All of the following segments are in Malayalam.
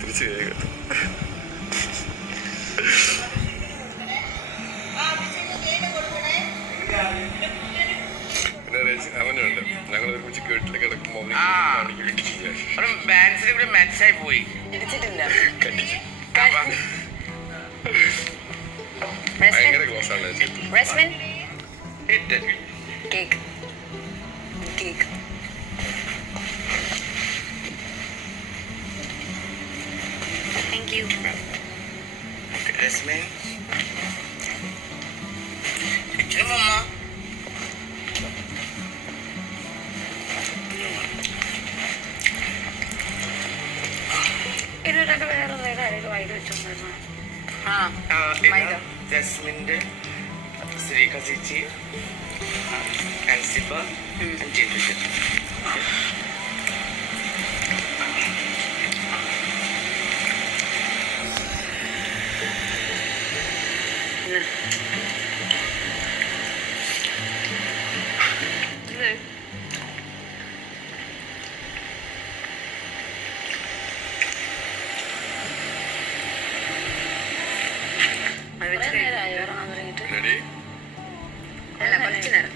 തിരിച്ചു കഴിയുക. പിന്നെ അവനുണ്ട്, ഞങ്ങൾ ഒരുമിച്ച് വീട്ടിൽ കിടക്കുമ്പോൾ മാച്ചായി പോയി. ഭയങ്കര ക്ലോസ് ആണ്. Cake. Thank you. Okay, Jasmine. Picture mama. ഇതിലൊക്കെ വേറെ എന്തെങ്കിലും വായിൽ വെച്ചോണ്ടായിരുന്നു. ജസ്മിന്റെ ശ്രീക ചേച്ചി, അൻസിബ, ജിൻഡു. അല്ല, കുറച്ച് നേരം.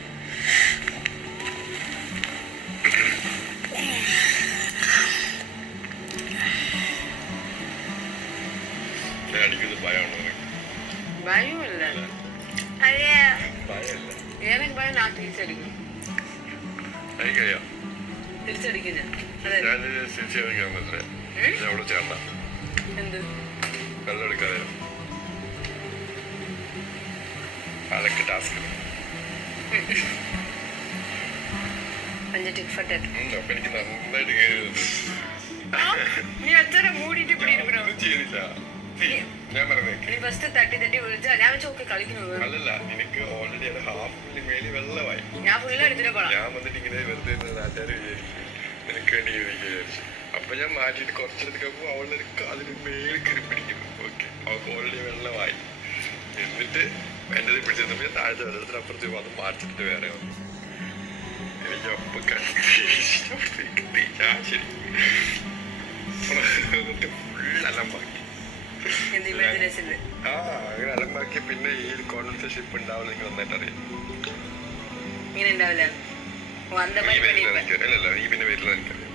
ഭയമില്ല. ഏതൊക്കെ ഭയം ഞാൻ തിരിച്ചടിക്കും. തിരിച്ചടിക്കും ഞാൻ. എന്ത് വെള്ളമെടുക്കാതെ അതൊക്കെ ടാസ്ക്. അപ്പൊ എനിക്ക് നന്നായിട്ട് നീ അച്ഛനെ മൂടിയിട്ട് പിടിയിരിക്കണോ? ചെയ്തില്ല. ഞാൻ പറഞ്ഞേ നീ ഫസ്റ്റ് തട്ടി വിളിച്ചാ ഞാൻ ചോക്കി കളിക്കുന്നത്. അല്ലല്ല, എനിക്ക് ഓൾറെഡി അത് ഹാഫ് മേലി വെള്ളമായി. ഞാൻ ഫുള്ള് എടുത്തിട്ട് പോകാം. ഞാൻ വന്നിട്ട് ഇങ്ങനെ വെറുതെ നാട്ടുകാർ വിചാരിക്കും നിനക്ക് വേണ്ടി വിചാരിച്ചു. അപ്പൊ ഞാൻ മാറ്റിയിട്ട് കുറച്ചെടുക്കുമ്പോൾ അവളുടെ അതിന് മേൽ കയറി പിടിക്കുന്നു. ഓക്കെ, അവൾക്ക് ഓൾറെഡി വെള്ളമായി. എന്നിട്ട് എൻ്റെ പിടിച്ചപ്പോൾ ഞാൻ താഴത്തെ വെള്ളത്തിനപ്പുറത്ത് അത് മാറ്റിട്ട് വേറെ വന്നു. എനിക്ക് അപ്പം ശരി എന്നിട്ട് ഫുൾ അലമ്പാക്കി. അങ്ങനെ അലമ്പാക്കി. പിന്നെ ഈ കോൺവെർസേഷൻ ഉണ്ടാവുന്ന എനിക്ക് നന്നായിട്ട് അറിയാം. ഇങ്ങനെ ഉണ്ടാവില്ല. അല്ലല്ല, ഈ പിന്നെ വീട്ടിൽ എനിക്കറിയാം.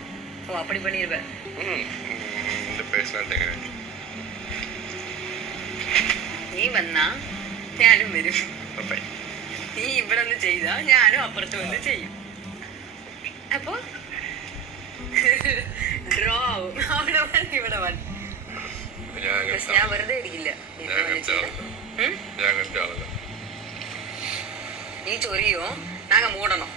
എന്റെ പേഴ്സണാലിറ്റി എങ്ങനെ നീ വന്നാ ഞാനും വരും. നീ ഇവിടെ ഒന്ന് ചെയ്താ ഞാനും അപ്പുറത്ത് വന്ന് ചെയ്യും. അപ്പൊ ഡ്രോ ആവും. അവിടെ വന്ന് ഇവിടെ വന്ന്. ഞാൻ വെറുതെ ഇരിക്കില്ല. നീ ചൊരിയോ നാങ്ങ മൂടണോ?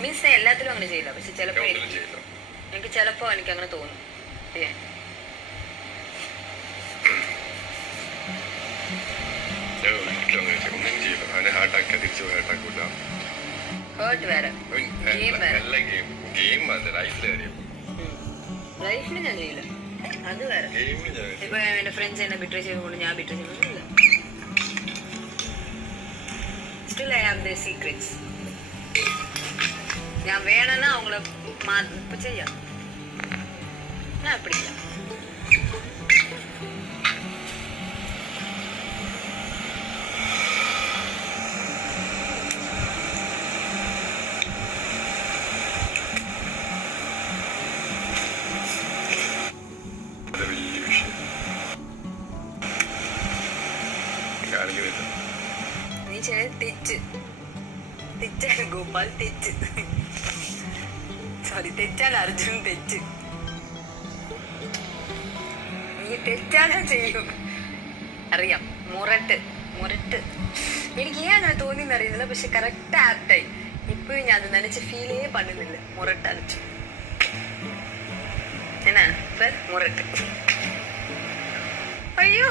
മീൻസ് എല്ലാത്തിലും അങ്ങനെ ചെയ്യില്ല. പക്ഷെ ചിലപ്പോ എനിക്ക് ചിലപ്പോ എനിക്ക് അങ്ങനെ തോന്നും. ഹേർട്ട് വേറെ, ലൈഫിൽ ഞാൻ ചെയ്യില്ല. അത് വേറെ. ഇപ്പൊ എന്റെ ഫ്രണ്ട്സ് എന്നെ ബിട്രേ ചെയ്തുകൊണ്ട് ഞാൻ ബിട്രേ ചെയ്യുന്നില്ല. Still I have their secrets. ഞാൻ വേണമെന്നാ അവங்கள ഇപ്പൊ ചെയ്യാം. ഞാൻ അപ്പടില്ല. നീ ചെറിയ തെറ്റാണ് ഗോപാൽ, തെറ്റ്. സോറി, തെറ്റാണ് അർജുൻ, തെറ്റ്. നീ തെറ്റാണ് ചെയ്യും അറിയാം. മുരട്ട് എനിക്ക് ഏൻ അങ്ങനെ തോന്നിയെന്ന് അറിയുന്നില്ല. പക്ഷെ കറക്റ്റ് ആപ്റ്റായി. ഇപ്പോഴും ഞാൻ അത് നനച്ച് ഫീലേ പണ്ടുന്നില്ല. മുരട്ട് അരച്ചു എന്നാ മുരട്ട്. അയ്യോ,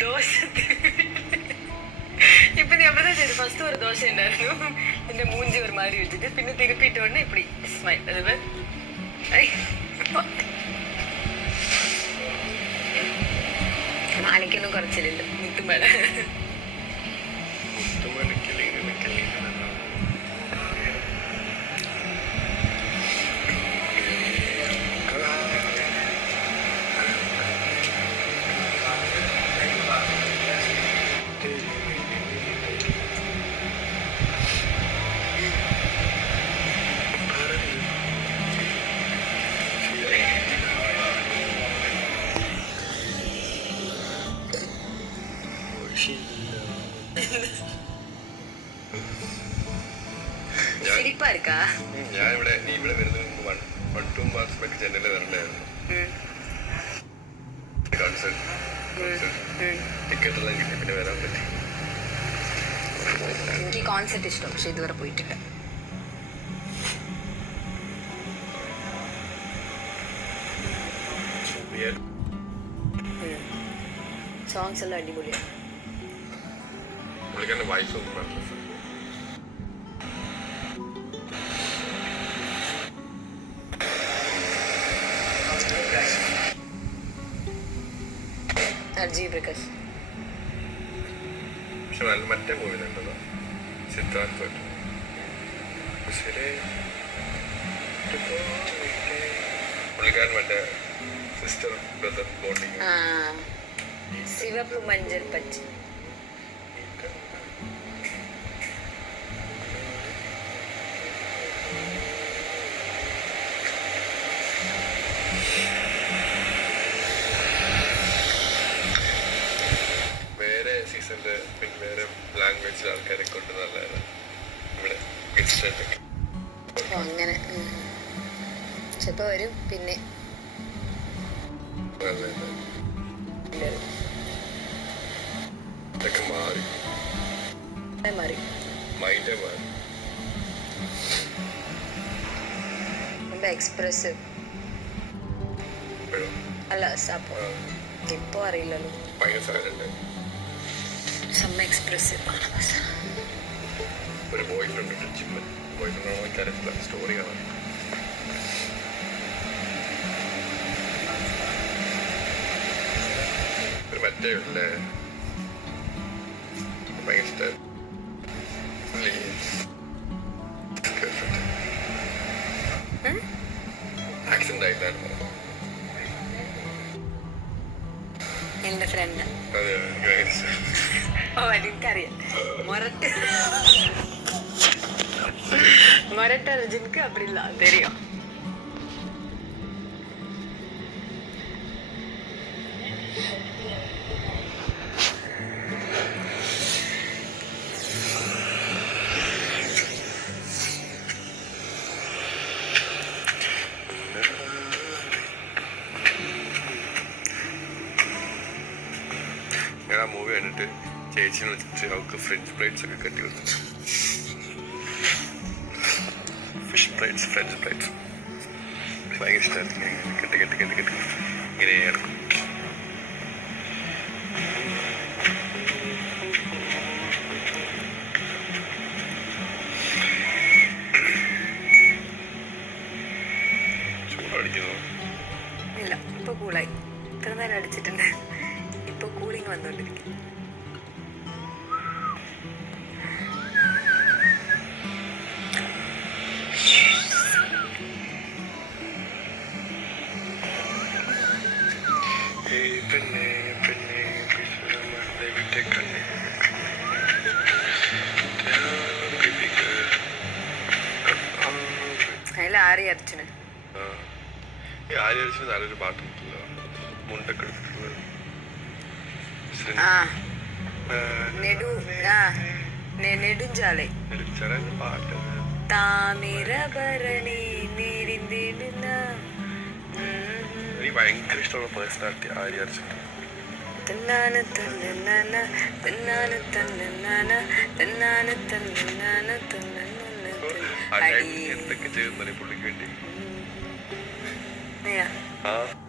ദോശ. ഇപ്പൊ നീ എവിടെ ചെയ്തു? ഫസ്റ്റ് ഒരു ദോശ ഉണ്ടായിരുന്നു, എന്റെ മൂഞ്ചി ഒരു മാറി വെച്ചിട്ട് പിന്നെ തിരുപ്പിട്ടോണ്ട് ഇപ്പടി സ്മൈൽ. അത് മാണിക്കൊന്നും കുറച്ചില്ലല്ലോ മുത്തുമല. സിരിപ്പാ இருக்கா? ഞാൻ ഇവിടെ നീ ഇവിടെ വരുന്നതിന് മുമ്പ് 1-2 മാസത്തേക്ക് ചെന്നൈയിൽ വരണ്ടായിരുന്നു. ടിക്കറ്റ് എല്ലാം കിട്ടി, പിന്നെ വരാൻ പറ്റി. എനിക്ക് കോൺസെർട്ട് ഇഷ്ടം, പക്ഷെ ഇതുവരെ പോയിട്ടില്ല. സോങ്സ് എല്ലാം അടിപൊളിയാണ്. പുള്ളിക്കാരൻ്റെ വൈഫ് ഒന്നും പറഞ്ഞില്ല. പ്രകാശ് പക്ഷെ മറ്റേ മൂവി ഉണ്ടല്ലോ സിദ്ധാർത്ഥ്. പുള്ളിക്കാരൻ മറ്റേ സിസ്റ്റർ ബ്രദർ ബോണ്ടിങ്. സിവപ്പ് മഞ്ചൾ പച്ച. സീസണില് പിന്നെ വേറെ ലാംഗ്വേജിൽ ആൾക്കാരെ കൊണ്ട് നല്ലതാണ് ഇവിടെ. അങ്ങനെ ചിലപ്പോ വരും. പിന്നെ ഇതൊക്കെ മാറി മാറി മൈൻഡേ മാറി. എക്സ്പ്രസീവ് അല്ല സാപ്പോ ഇപ്പൊ അറിയില്ലല്ലോ. ഭയങ്കര സാധനം. Some expressive. ഒരു ബോയ് ഫ്രണ്ട് ഉണ്ട്, ജിമ്മൻ. ബോയ് ഫ്രണ്ട് സ്റ്റോറി കാണാൻ. ഒരു മറ്റേ ഉള്ളേ ഭയങ്കര ആക്സിഡന്റ് ആയിട്ടായിരുന്നു. എന്റെ ഫ്രണ്ട്. അതെ, ഓ എനിക്കറിയാം. മൊരട്ട അർജുനക്ക് അപ്പടില്ല தெரியும். ഞാൻ ആ മൂവി കണ്ടിട്ട് ചേച്ചിനെ വിളിച്ചിട്ട് അവൾക്ക് ഫ്രഞ്ച് ഫ്ലൈറ്റ്സ് ഒക്കെ കെട്ടി വന്നു. ഫിഷ് ഫ്ലൈറ്റ്സ്, ഫ്രഞ്ച് ഫ്ലൈറ്റ്സ് ഭയങ്കര ഇഷ്ടമായിരുന്നു. കെട്ടി കെട്ടി കെട്ടി കെട്ടി ഇങ്ങനെ കിടക്കും. ചൂടടിക്കുന്നു. ഇല്ല, ഇപ്പൊ കൂളായി. ഇത്ര നേരം അടിച്ചിട്ടുണ്ട്. ഇപ്പൊ കൂളിങ് വന്നോണ്ടിരിക്കും. അതിൽ ആരി അർച്ചന. ആര്യ അർച്ചന നല്ലൊരു പാട്ടുണ്ടല്ലോ, മുണ്ടൊക്കെ എടുത്തിട്ടുള്ളത്. നെടുഞ്ചാലൈ പാട്ട്. താമിരഭരണി നേരിന്തിടുന്ന. എനിക്ക് ഭയങ്കര ഇഷ്ടമുള്ള പേഴ്സണാലിറ്റി ആര്യ അർച്ചന. തന്നാന തന്നാന തന്നാന തന്നാന തന്നാന തന്നാന എന്തൊക്കെ ചെയ്യുന്നേ പുള്ളിക്ക് വേണ്ടി. തന്നാന.